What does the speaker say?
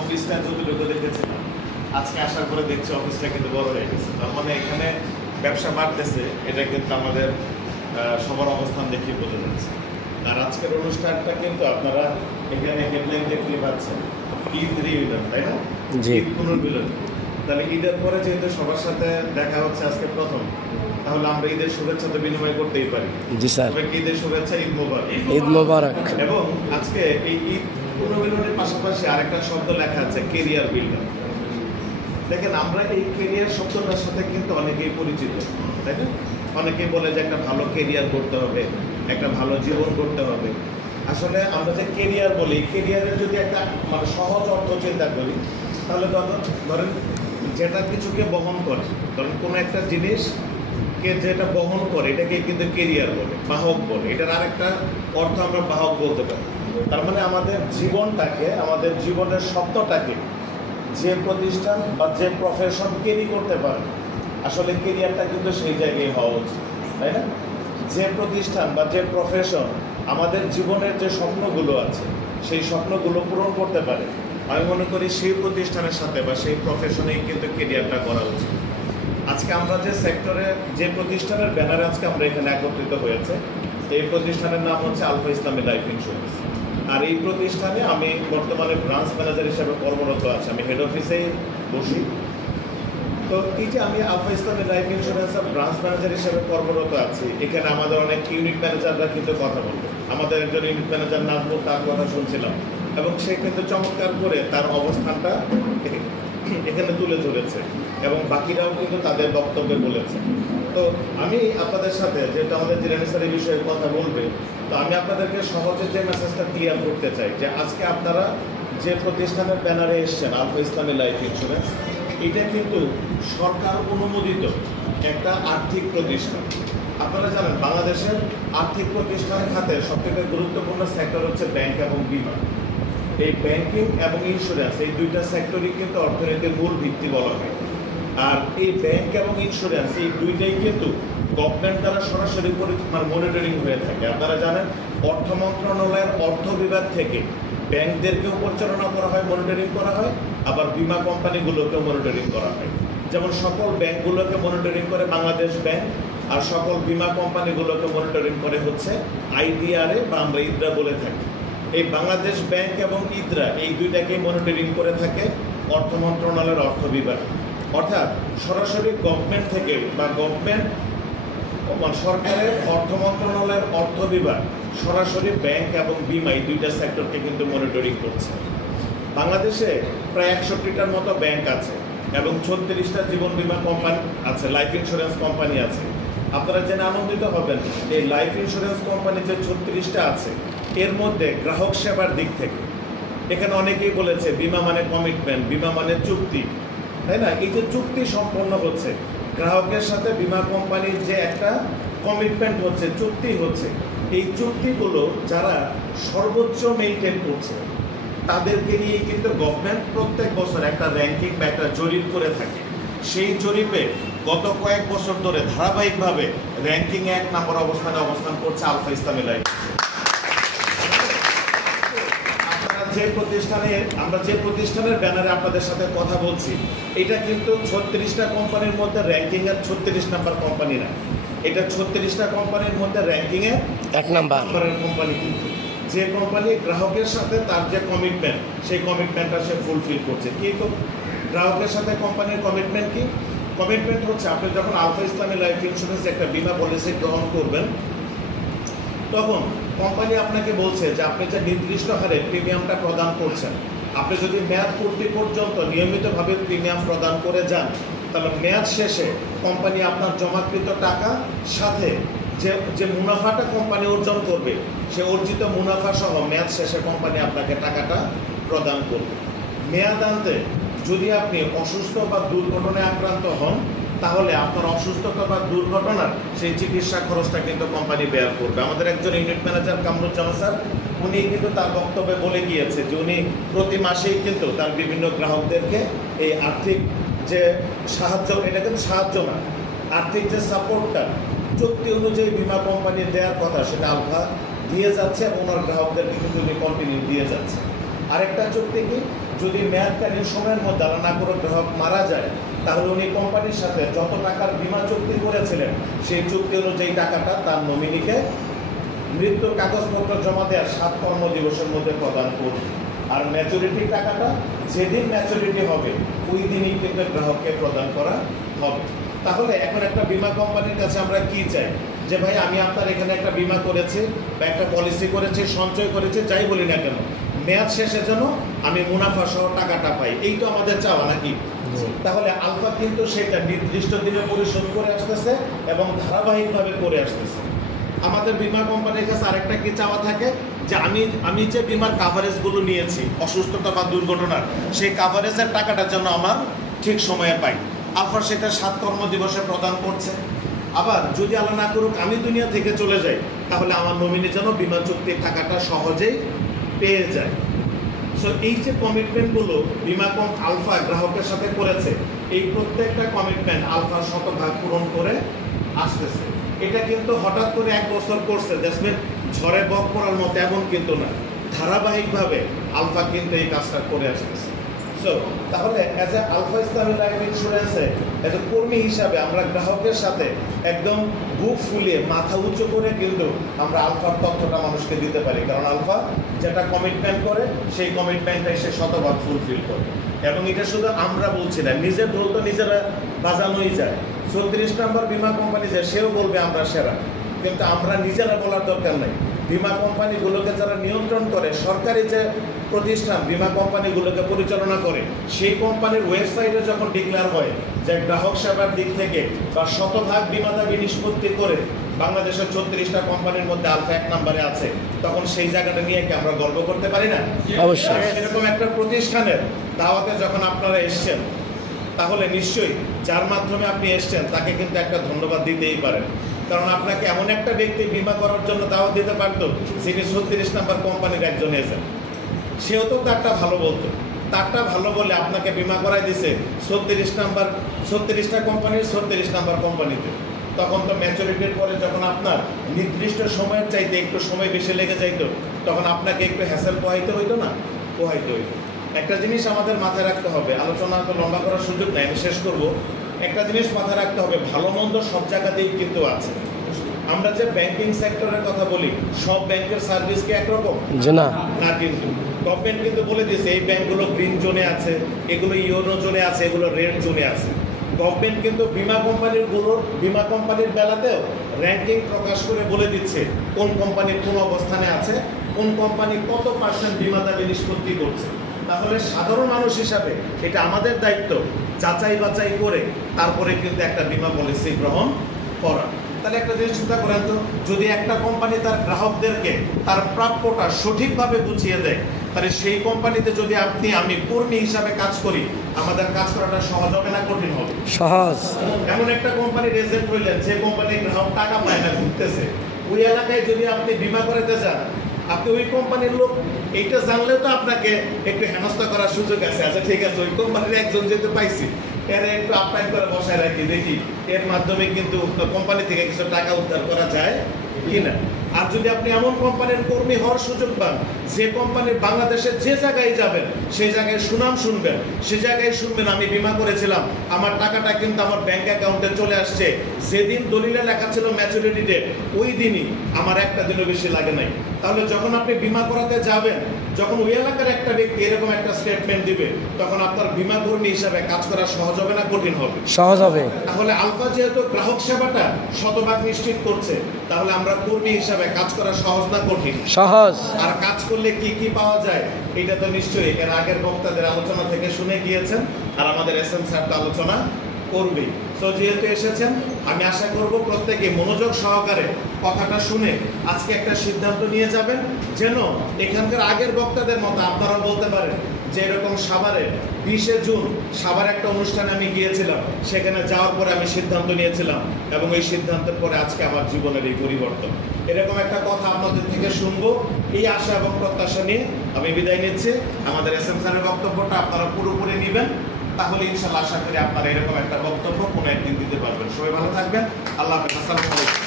অফিসটা যতটুকু দেখেছিলাম, আজকে আসার পরে দেখছি অফিসটা কিন্তু বড় হয়ে গেছে। তার মানে এখানে ব্যবসা বাড়তেছে, এটা কিন্তু আমাদের সবার অবস্থান দেখে বোঝা যাচ্ছে। আর আজকের অনুষ্ঠানটা কিন্তু আপনারা এখানে হেডলাইন দেখতে পাচ্ছেন, ঈদ রিউনিয়ন, তাই না? ঈদ পুনর্মিলন। তাহলে ঈদের পরে যেহেতু সবার সাথে দেখা হচ্ছে আজকে প্রথম, তাহলে আমরা ঈদের শুভেচ্ছা তো বিনিময় করতেই পারি। জি স্যার, সবাইকে ঈদের শুভেচ্ছা, ঈদ মোবারক। ঈদ মোবারক। এবং আজকে এই ঈদ পুনর্মিলনের পাশাপাশি আরেকটা শব্দ লেখা আছে, কেরিয়ার বিল্ডার। দেখেন, আমরা এই কেরিয়ার শব্দটার সাথে কিন্তু অনেকেই পরিচিত, তাই না? অনেকেই বলে যে একটা ভালো কেরিয়ার করতে হবে, একটা ভালো জীবন করতে হবে। আসলে আমরা যে কেরিয়ার বলি, কেরিয়ারের যদি একটা মানে সহজ অর্থ চিন্তা করি, তাহলে ধরেন যেটা কিছুকে বহন করে, ধরেন কোনো একটা জিনিসকে যেটা বহন করে, এটাকে কিন্তু কেরিয়ার বলে, বাহক বলে। এটার আরেকটা অর্থ আমরা বাহক বলতে পারি। তার মানে আমাদের জীবনটাকে, আমাদের জীবনের স্বপ্নটাকে যে প্রতিষ্ঠান বা যে প্রফেশন ক্যারি করতে পারে, আসলে কেরিয়ারটা কিন্তু সেই জায়গায় হওয়া উচিত, তাই না? যে প্রতিষ্ঠান বা যে প্রফেশন আমাদের জীবনের যে স্বপ্নগুলো আছে, সেই স্বপ্নগুলো পূরণ করতে পারে, আমি মনে করি সেই প্রতিষ্ঠানের সাথে বা সেই প্রফেশনেই কিন্তু কেরিয়ারটা করা উচিত। আজকে আমরা যে সেক্টরে, যে প্রতিষ্ঠানের ব্যানারে আজকে আমরা এখানে একত্রিত হয়েছে, এই প্রতিষ্ঠানের নাম হচ্ছে আলফা ইসলামী লাইফ ইন্স্যুরেন্স। আর এই প্রতিষ্ঠানে আমি বর্তমানে ব্রাঞ্চ ম্যানেজার হিসেবে কর্মরত আছি, আমি হেড অফিসেই বসি। তো এই যে আমি আলফা ইসলামী লাইফ ইন্স্যুরেন্সের ব্রাঞ্চ ম্যানেজার হিসেবে কর্মরত আছি, এখানে আমাদের অনেক ইউনিট ম্যানেজাররা কিন্তু কথা বলবে। আমাদের একজন ইউনিট ম্যানেজার নাজমুল, তার কথা শুনছিলাম, এবং সে কিন্তু চমৎকার করে তার অবস্থানটা এখানে তুলে ধরেছে, এবং বাকিরাও কিন্তু তাদের বক্তব্যে বলেছে। তো আমি আপনাদের সাথে, যেহেতু আমাদের জিরানি স্যার এই বিষয়ে কথা বলবে, তো আমি আপনাদেরকে সহজে যে মেসেজটা ক্লিয়ার করতে চাই যে আজকে আপনারা যে প্রতিষ্ঠানের ব্যানারে এসছেন, আলফা ইসলামী লাইফ ইন্স্যুরেন্স, এটা কিন্তু সরকার অনুমোদিত একটা আর্থিক প্রতিষ্ঠান। আপনারা জানেন, বাংলাদেশের আর্থিক প্রতিষ্ঠান খাতে সবথেকে গুরুত্বপূর্ণ সেক্টর হচ্ছে ব্যাংক এবং বিমা। এই ব্যাংকিং এবং ইন্স্যুরেন্স, এই দুইটা সেক্টরই কিন্তু অর্থনীতির মূল ভিত্তি বলা হয়। আর এই ব্যাংক এবং ইন্স্যুরেন্স, এই দুইটাই কিন্তু গভর্নমেন্ট দ্বারা সরাসরি মনিটরিং হয়ে থাকে। আপনারা জানেন, অর্থ মন্ত্রণালয়ের অর্থ বিভাগ থেকে ব্যাংকদেরকেও পরিচালনা করা হয়, মনিটরিং করা হয়, আবার বিমা কোম্পানিগুলোকেও মনিটরিং করা হয়। যেমন সকল ব্যাংকগুলোকে মনিটরিং করে বাংলাদেশ ব্যাংক, আর সকল বিমা কোম্পানিগুলোকে মনিটরিং করে হচ্ছে IDRA বা আমরা ইদ্রা বলে থাকি। এই বাংলাদেশ ব্যাংক এবং ইদ্রা, এই দুইটাকে মনিটরিং করে থাকে অর্থ মন্ত্রণালয়ের অর্থ বিভাগ। অর্থাৎ সরাসরি গভর্নমেন্ট থেকে বা গভর্নমেন্ট সরকারের অর্থ মন্ত্রণালয়ের অর্থ বিভাগ সরাসরি ব্যাংক এবং বিমা, এই দুইটা সেক্টরকে কিন্তু মনিটরিং করছে। বাংলাদেশে প্রায় 61টার মতো ব্যাংক আছে এবং 36টা জীবন বিমা কোম্পানি আছে, লাইফ ইন্স্যুরেন্স কোম্পানি আছে। আপনারা জেনে আনন্দিত হবেন, এই লাইফ ইন্স্যুরেন্স কোম্পানি যে 36টা আছে, এর মধ্যে গ্রাহক সেবার দিক থেকে এখানে অনেকেই বলেছে বিমা মানে কমিটমেন্ট, বিমা মানে চুক্তি, তাই না? এই যে চুক্তি সম্পন্ন হচ্ছে গ্রাহকের সাথে, বিমা কোম্পানির যে একটা কমিটমেন্ট হচ্ছে, চুক্তি হচ্ছে, এই চুক্তিগুলো যারা সর্বোচ্চ মেইনটেইন করছে তাদেরকে নিয়ে কিন্তু গভর্নমেন্ট প্রত্যেক বছর একটা র্যাঙ্কিং বা একটা জরিপ করে থাকে। সেই জরিপে গত কয়েক বছর ধরে ধারাবাহিকভাবে র্যাঙ্কিংয়ে 1 নম্বর অবস্থানে অবস্থান করছে আলফা ইসলামী লাইফ। আমরা যে প্রতিষ্ঠানের ব্যানারে আপনাদের সাথে কথা বলছি, এটা কিন্তু 36টা কোম্পানির মধ্যে র্যাঙ্কিংয়ের 36 নাম্বার কোম্পানি না, এটা 36টা কোম্পানির মধ্যে র্যাঙ্কিংয়ের 1 নম্বরের কোম্পানি। কিন্তু যে কোম্পানি গ্রাহকের সাথে তার যে কমিটমেন্ট, সেই কমিটমেন্টটা সে ফুলফিল করছে। কি গ্রাহকের সাথে কোম্পানির কমিটমেন্ট কি? কমিটমেন্ট হচ্ছে, আপনি যখন আলফা ইসলামী লাইফ ইন্স্যুরেন্স একটা বিমা পলিসি গ্রহণ করবেন, তখন কোম্পানি আপনাকে বলছে যে আপনি যে নির্দিষ্ট হারে প্রিমিয়ামটা প্রদান করছেন, আপনি যদি মেয়াদ পূর্তি পর্যন্ত নিয়মিতভাবে প্রিমিয়াম প্রদান করে যান, তাহলে মেয়াদ শেষে কোম্পানি আপনার জমাকৃত টাকা সাথে যে মুনাফাটা কোম্পানি অর্জন করবে, সে অর্জিত মুনাফা সহ মেয়াদ শেষে কোম্পানি আপনাকে টাকাটা প্রদান করবে। মেয়াদ আনতে যদি আপনি অসুস্থ বা দুর্ঘটনায় আক্রান্ত হন, তাহলে আপনার অসুস্থতা বা দুর্ঘটনার সেই চিকিৎসা খরচটা কিন্তু কোম্পানি বেয়ার করবে। আমাদের একজন ইউনিট ম্যানেজার কামরুজ্জামান স্যার, উনি কিন্তু তার বক্তব্যে বলে গিয়েছে যে উনি প্রতি মাসেই কিন্তু তার বিভিন্ন গ্রাহকদেরকে এই আর্থিক যে সাহায্য, এটা কিন্তু সাহায্য না, আর্থিক যে সাপোর্টটা চুক্তি অনুযায়ী বিমা কোম্পানি দেওয়ার কথা, সেটা আলফা দিয়ে যাচ্ছে, ওনার গ্রাহকদেরকে কিন্তু উনি কন্টিনিউ দিয়ে যাচ্ছে। আরেকটা চুক্তি কি, যদি মেয়াদকালীন সময়ের মধ্যে আল্লাহ না করে গ্রাহক মারা যায়, তাহলে উনি কোম্পানির সাথে যত টাকার বীমা চুক্তি করেছিলেন সেই চুক্তি অনুযায়ী টাকাটা তার নমিনিকে মৃত্যুর কাগজপত্র জমা দেওয়ার 7 কর্মদিবসের মধ্যে প্রদান করবে। আর ম্যাচুরিটির টাকাটা যেদিন ম্যাচুরিটি হবে ওই দিনই কিন্তু গ্রাহককে প্রদান করা হবে। তাহলে এখন একটা বীমা কোম্পানির কাছে আমরা কি চাই, যে ভাই আমি আপনার এখানে একটা বীমা করেছি বা একটা পলিসি করেছি, সঞ্চয় করেছি, যাই বলি না কেন, মেয়াদ শেষে যেন আমি মুনাফা সহ টাকাটা পাই, এই তো আমাদের চাওয়া নাকি? তাহলে আলফা কিন্তু সেটা নির্দিষ্ট দিনে পরিশোধ করে আসতেছে এবং ধারাবাহিকভাবে করে আসতেছে। আমাদের বীমা কোম্পানির কাছে আরেকটা কি চাওয়া থাকে, যে আমি যে বিমার কাভারেজগুলো নিয়েছি অসুস্থতা বা দুর্ঘটনার, সেই কাভারেজের টাকাটার জন্য আমার ঠিক সময়ে পাই। আলফা সেটা 7 কর্মদিবসে প্রদান করছে। আবার যদি আল্লাহ না করুক আমি দুনিয়া থেকে চলে যাই, তাহলে আমার নমিনি যেন বিমা চুক্তির টাকাটা সহজেই পেয়ে যায়। সো এই যে কমিটমেন্টগুলো বিমা আলফা গ্রাহকের সাথে করেছে, এই প্রত্যেকটা কমিটমেন্ট আলফা শতভাগ পূরণ করে আসতেছে। এটা কিন্তু হঠাৎ করে 1 বছর করছে, দ্যাটস ঝড়ে বক পড়ার মতো এমন কিন্তু না, ধারাবাহিকভাবে আলফা কিন্তু এই কাজটা করে আসতেছে। সো তাহলে as a alpha Islami life ইন্স্যুরেন্সে as a কর্মী হিসাবে আমরা গ্রাহকের সাথে একদম বুক ফুলিয়ে মাথা উঁচু করে কিন্তু আমরা আলফার তথ্যটা মানুষকে দিতে পারি, কারণ আলফা যেটা কমিটমেন্ট করে সেই কমিটমেন্টটাই সে শতভাগ ফুলফিল করে। এবং এটা শুধু আমরা বলছি না, নিজের ঢোল তো নিজেরা বাজানোই যায়। 34 নম্বর বীমা কোম্পানি যে সেও বলবে আমরা সেরা, কিন্তু আমরা নিজেরা বলার দরকার নাই। বীমা কোম্পানিগুলোকে যারা নিয়ন্ত্রণ করে, সরকারি যে প্রতিষ্ঠান বীমা কোম্পানিগুলোকে পরিচালনা করে, সেই কোম্পানির ওয়েবসাইটে যখন ডিক্লেয়ার হয় যে গ্রাহক সেবার দিক থেকে বা শতভাগ বীমা দাবি নিষ্পত্তি করে বাংলাদেশের 34টা কোম্পানির মধ্যে আলফা 1 নম্বরে আছে, তখন সেই জায়গাটা নিয়ে কি আমরা গর্ব করতে পারি না? অবশ্যই। এরকম একটা প্রতিষ্ঠানের দাওয়াতে যখন আপনারা এসছেন, তাহলে নিশ্চয়ই যার মাধ্যমে আপনি এসছেন তাকে কিন্তু একটা ধন্যবাদ দিতেই পারেন, কারণ আপনাকে এমন একটা ব্যক্তি বীমা করার জন্য দাওয়াত দিতে পারত যিনি 36 নম্বর কোম্পানির একজন এজেন্ট। সেও তো তারটা ভালো বলতো, তারটা ভালো বলে আপনাকে বীমা করাই দিছে 36টা কোম্পানির 36 নম্বর কোম্পানিতে। তখন তো ম্যাচুরিটির পরে যখন আপনার নির্দিষ্ট সময়ের চাইতে একটু সময় বেশি লেগে যাইতো, তখন আপনাকে একটু হ্যাসেল পোহাইতে হইতো না? পোহাইতে হইতো। একটা জিনিস আমাদের মাথায় রাখতে হবে, আলোচনা তো লম্বা করার সুযোগ নাই, আমি শেষ করব। একটা জিনিস মাথায় রাখতে হবে, ভালো মন্দ সব জায়গাতেই কিন্তু আছে। আমরা যে ব্যাংকিং সেক্টরের কথা বলি, সব ব্যাংকের সার্ভিস কি একরকম না? কিন্তু গভর্নমেন্ট কিন্তু বলে দিয়েছে এই ব্যাংকগুলো গ্রিন জোনে আছে, এগুলো ইয়েলো জোনে আছে, এগুলো রেড জোনে আছে। গভর্নমেন্ট কিন্তু বীমা কোম্পানির বেলাতেও র্যাঙ্কিং প্রকাশ করে বলে দিচ্ছে কোন কোম্পানির কোন অবস্থানে আছে, কোন কোম্পানি কত % বীমা দাবি নিষ্পত্তি করছে। তাহলে সাধারণ মানুষ হিসাবে এটা আমাদের দায়িত্ব যাচাই বাছাই করে তারপরে কিন্তু একটা বীমা পলিসি গ্রহণ করা। তাহলে একটা জিনিস চিন্তা করেন তো, যদি একটা কোম্পানি তার গ্রাহকদেরকে তার প্রাপ্যটা সঠিকভাবে বুঝিয়ে দেয়, তাহলে সেই কোম্পানিতে যদি আমি কর্মী হিসাবে কাজ করি, আমাদের কাজ করাটা সহজ হবে না কঠিন হবে? সহজ। এমন একটা কোম্পানির এজেন্ট হইলেন যে কোম্পানির গ্রাহক টাকা পায় না, ঘুরতেছে, ওই এলাকায় যদি আপনি বীমা করাতে যান, আপনি ওই কোম্পানির লোক এইটা জানলেও তো আপনাকে একটু হেনস্থা করার সুযোগ আছে। আচ্ছা ঠিক আছে, ওই কোম্পানির একজন যেতে পাইছি, এর একটু আপ্যায়ন করে বসায় রাখি, দেখি এর মাধ্যমে কিন্তু কোম্পানি থেকে কিছু টাকা উদ্ধার করা যায় কিনা। আর যদি আপনি এমন কোম্পানির কর্মী হওয়ার সুযোগ পান, যে কোম্পানির বাংলাদেশের যে জায়গায় যাবেন সেই জায়গায় সুনাম শুনবেন, সে জায়গায় শুনবেন আমি বীমা করেছিলাম, আমার টাকাটা কিন্তু আমার ব্যাংক অ্যাকাউন্টে চলে আসছে, যেদিন দলিলে লেখা ছিল ম্যাচুরিটি ডেট ওই দিনই, আমার একটা দিনও বেশি লাগে নাই। তাহলে যখন আপনি বীমা করাতে যাবেন, যখন ওই এলাকার একটা ব্যক্তি এরকম একটা স্টেটমেন্ট দিবে, তখন আপনার বীমা কর্মী হিসাবে কাজ করা সহজ হবে না কঠিন হবে? সহজ হবে। তাহলে আলফা যেহেতু গ্রাহক সেবাটা শতভাগ নিশ্চিত করছে, তাহলে আমরা কর্মী হিসাবে কাজ করা সহজ না কঠিন? সহজ। আর কাজ করলে কি কি পাওয়া যায় এটা তো নিশ্চয়ই এর আগের বক্তাদের আলোচনা থেকে শুনে গিয়েছেন, আর আমাদের এসএম স্যার তো আলোচনা করবেই। তো যেহেতু এসেছেন, আমি আশা করব প্রত্যেকে মনোযোগ সহকারে কথাটা শুনে আজকে একটা সিদ্ধান্ত নিয়ে যাবেন, যেন এখানকার আগের বক্তাদের মতো আপনারা বলতে পারেন যে এরকম সাভারে 20শে জুন সাভার একটা অনুষ্ঠানে আমি গিয়েছিলাম, সেখানে যাওয়ার পরে আমি সিদ্ধান্ত নিয়েছিলাম এবং এই সিদ্ধান্তের পরে আজকে আমার জীবনের এই পরিবর্তন। এরকম একটা কথা আপনাদের থেকে শুনবো, এই আশা এবং প্রত্যাশা নিয়ে আমি বিদায় নিচ্ছি। আমাদের এসএম স্যারের বক্তব্যটা আপনারা পুরোপুরি নেবেন, তাহলে ইনশাআল্লাহ আশা করি আপনারা এরকম একটা বক্তব্য কোনো একদিন দিতে পারবেন। সবাই ভালো থাকবেন। আল্লাহ হাফেজ। আসসালামু আলাইকুম।